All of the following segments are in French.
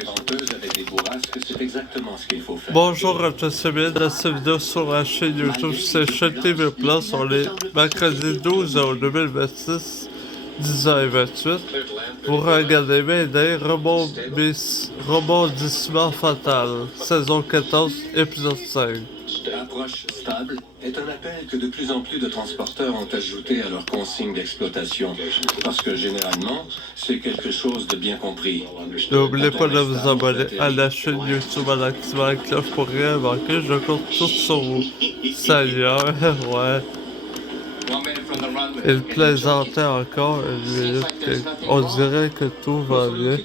venteuse avec des bourrasques, c'est exactement ce qu'il faut faire. Bonjour à tous et bienvenue dans cette vidéo sur la chaîne YouTube Station TV Plus. On est mercredi 12 août 2026, 10h28. Pour regarder des rebondissements fatals, saison 14, épisode 5. Approche stable est un appel que de plus en plus de transporteurs ont ajouté à leur consigne d'exploitation. Parce que généralement, c'est quelque chose de bien compris. N'oubliez pas de vous abonner à la chaîne YouTube en activant la cloche pour rien manquer. Je compte tout sur vous. Salut, hein? Ouais. Il plaisantait encore une minute. On dirait que tout va bien.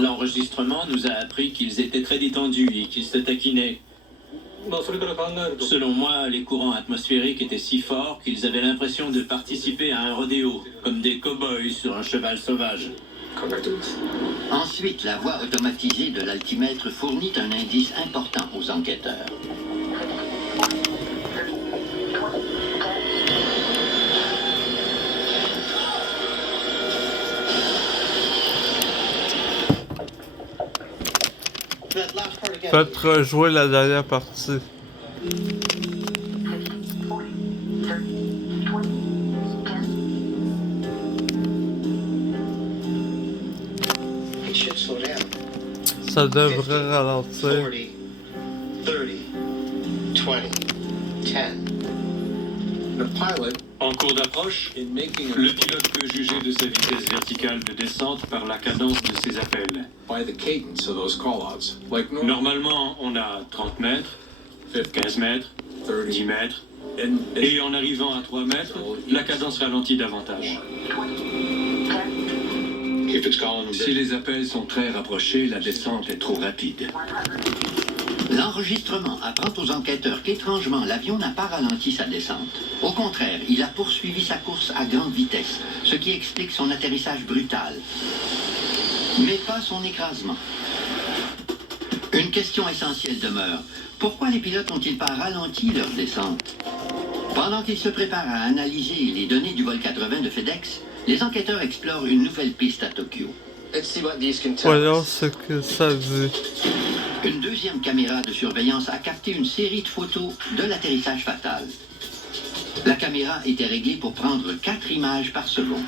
L'enregistrement nous a appris qu'ils étaient très détendus et qu'ils se taquinaient. Selon moi, les courants atmosphériques étaient si forts qu'ils avaient l'impression de participer à un rodéo, comme des cow-boys sur un cheval sauvage. Ensuite, la voix automatisée de l'altimètre fournit un indice important aux enquêteurs. Faites rejouer la dernière partie. Ça devrait ralentir. 30, 20, 10. En cours d'approche, le pilote peut juger de sa vitesse verticale de descente par la cadence de ses appels. Normalement, on a 30 mètres, 15 mètres, 10 mètres, et en arrivant à 3 mètres, la cadence ralentit davantage. Si les appels sont très rapprochés, la descente est trop rapide. L'enregistrement apprend aux enquêteurs qu'étrangement, l'avion n'a pas ralenti sa descente. Au contraire, il a poursuivi sa course à grande vitesse, ce qui explique son atterrissage brutal. Mais pas son écrasement. Une question essentielle demeure. Pourquoi les pilotes n'ont-ils pas ralenti leur descente? Pendant qu'ils se préparent à analyser les données du vol 80 de FedEx, les enquêteurs explorent une nouvelle piste à Tokyo. Voyons ce que ça dit. Une deuxième caméra de surveillance a capté une série de photos de l'atterrissage fatal. La caméra était réglée pour prendre 4 images par seconde.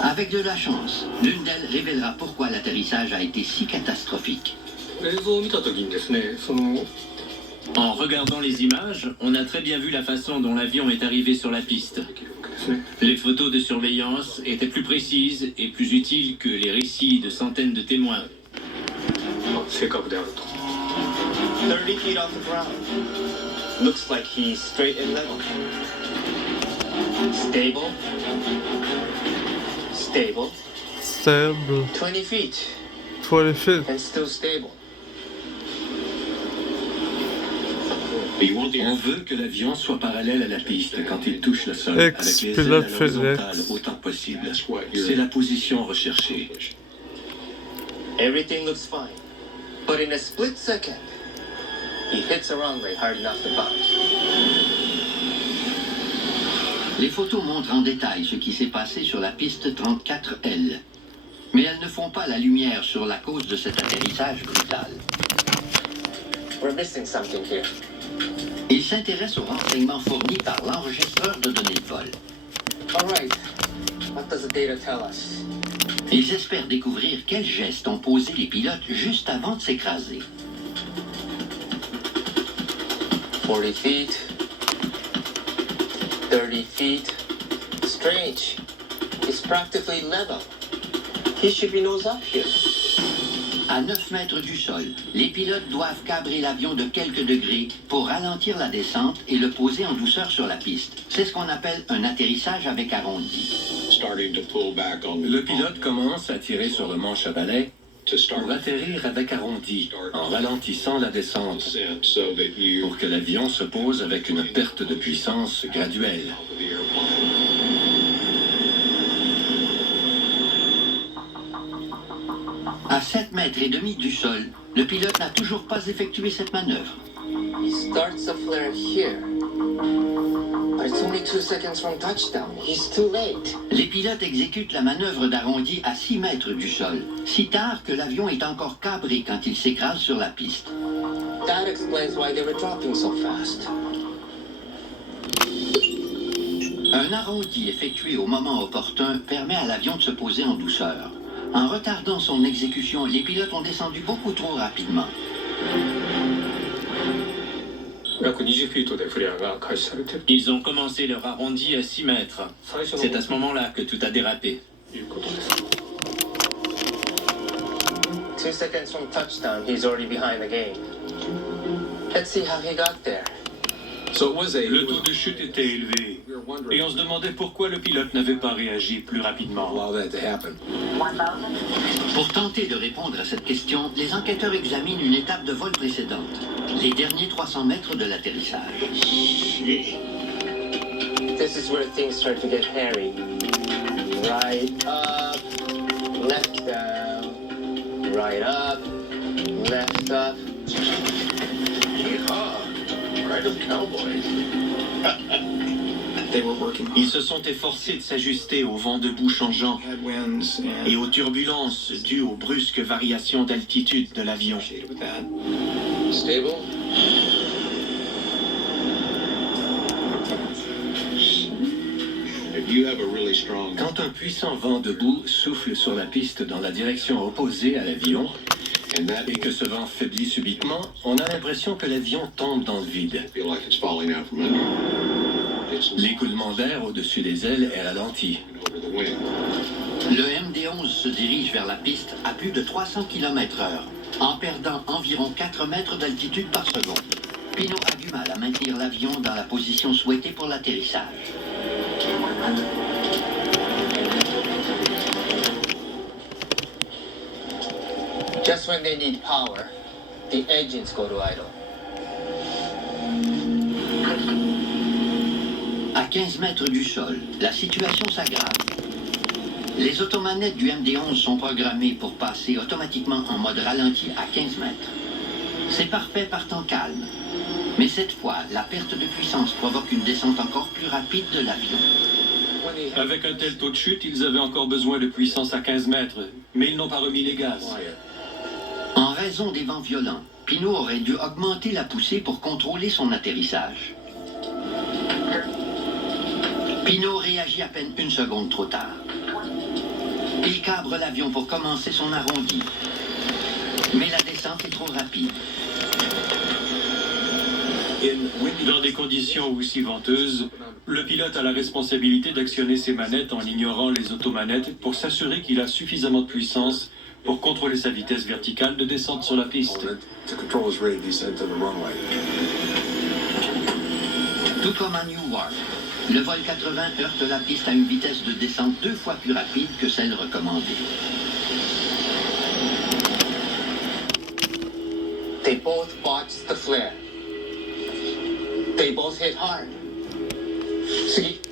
Avec de la chance, l'une d'elles révélera pourquoi l'atterrissage a été si catastrophique. En regardant les images, on a très bien vu la façon dont l'avion est arrivé sur la piste. Les photos de surveillance étaient plus précises et plus utiles que les récits de centaines de témoins. 30 feet off the ground. Looks like he's straight and level. Stable. Stable. Stable. 20 feet. 20 feet. And still stable. On veut que l'avion soit parallèle à la piste quand il touche le sol, avec les ailes Ex-pilote à l'horizontale FedEx. autant que possible. C'est la position recherchée. Everything looks fine. But in a split second, he hits a runway hard enough to bounce. Les photos montrent en détail ce qui s'est passé sur la piste 34L. Mais elles ne font pas la lumière sur la cause de cet atterrissage brutal. We're missing something here. Ils s'intéressent aux renseignements fournis par l'enregistreur de données de vol. All right. What does the data tell us? Ils espèrent découvrir quels gestes ont posé les pilotes juste avant de s'écraser. 40 feet. 30 feet. Strange. It's practically level. He should be nose up here. À 9 mètres du sol, les pilotes doivent cabrer l'avion de quelques degrés pour ralentir la descente et le poser en douceur sur la piste. C'est ce qu'on appelle un atterrissage avec arrondi. Le pilote commence à tirer sur le manche à balai pour atterrir avec arrondi, en ralentissant la descente, pour que l'avion se pose avec une perte de puissance graduelle. À 7 mètres et demi du sol, le pilote n'a toujours pas effectué cette manœuvre. He starts a flare here. But it's only 2 seconds from touchdown. He's too late. Les pilotes exécutent la manœuvre d'arrondi à 6 mètres du sol, si tard que l'avion est encore cabré quand il s'écrase sur la piste. That explains why they were dropping so fast. Un arrondi effectué au moment opportun permet à l'avion de se poser en douceur. En retardant son exécution, les pilotes ont descendu beaucoup trop rapidement. Ils ont commencé leur arrondi à 6 mètres. C'est à ce moment-là que tout a dérapé. 2 seconds from touchdown, he's already behind the game. Let's see how he got there. Le taux de chute était élevé et on se demandait pourquoi le pilote n'avait pas réagi plus rapidement. Pour tenter de répondre à cette question, les enquêteurs examinent une étape de vol précédente, les derniers 300 mètres de l'atterrissage. This is where things start to get hairy. Right up, left down, right up, left up. Ils se sont efforcés de s'ajuster au vent debout changeant et aux turbulences dues aux brusques variations d'altitude de l'avion. Stable. Quand un puissant vent debout souffle sur la piste dans la direction opposée à l'avion, et que ce vent faiblit subitement, on a l'impression que l'avion tombe dans le vide. L'écoulement d'air au-dessus des ailes est ralenti. Le MD-11 se dirige vers la piste à plus de 300 km/h, en perdant environ 4 mètres d'altitude par seconde. Pino a du mal à maintenir l'avion dans la position souhaitée pour l'atterrissage. Just when they need power, the engines go to idle. À 15 mètres du sol, la situation s'aggrave. Les automanettes du MD-11 sont programmées pour passer automatiquement en mode ralenti à 15 mètres. C'est parfait par temps calme. Mais cette fois, la perte de puissance provoque une descente encore plus rapide de l'avion. Avec un tel taux de chute, ils avaient encore besoin de puissance à 15 mètres, mais ils n'ont pas remis les gaz. En raison des vents violents, Pino aurait dû augmenter la poussée pour contrôler son atterrissage. Pino réagit à peine 1 seconde trop tard. Il cabre l'avion pour commencer son arrondi. Mais la descente est trop rapide. Dans des conditions aussi venteuses, le pilote a la responsabilité d'actionner ses manettes en ignorant les automanettes pour s'assurer qu'il a suffisamment de puissance pour contrôler sa vitesse verticale de descente sur la piste. Tout comme à Newark, le vol 80 heurte la piste à une vitesse de descente 2 fois plus rapide que celle recommandée. They both botched the flare. They both hit hard. See,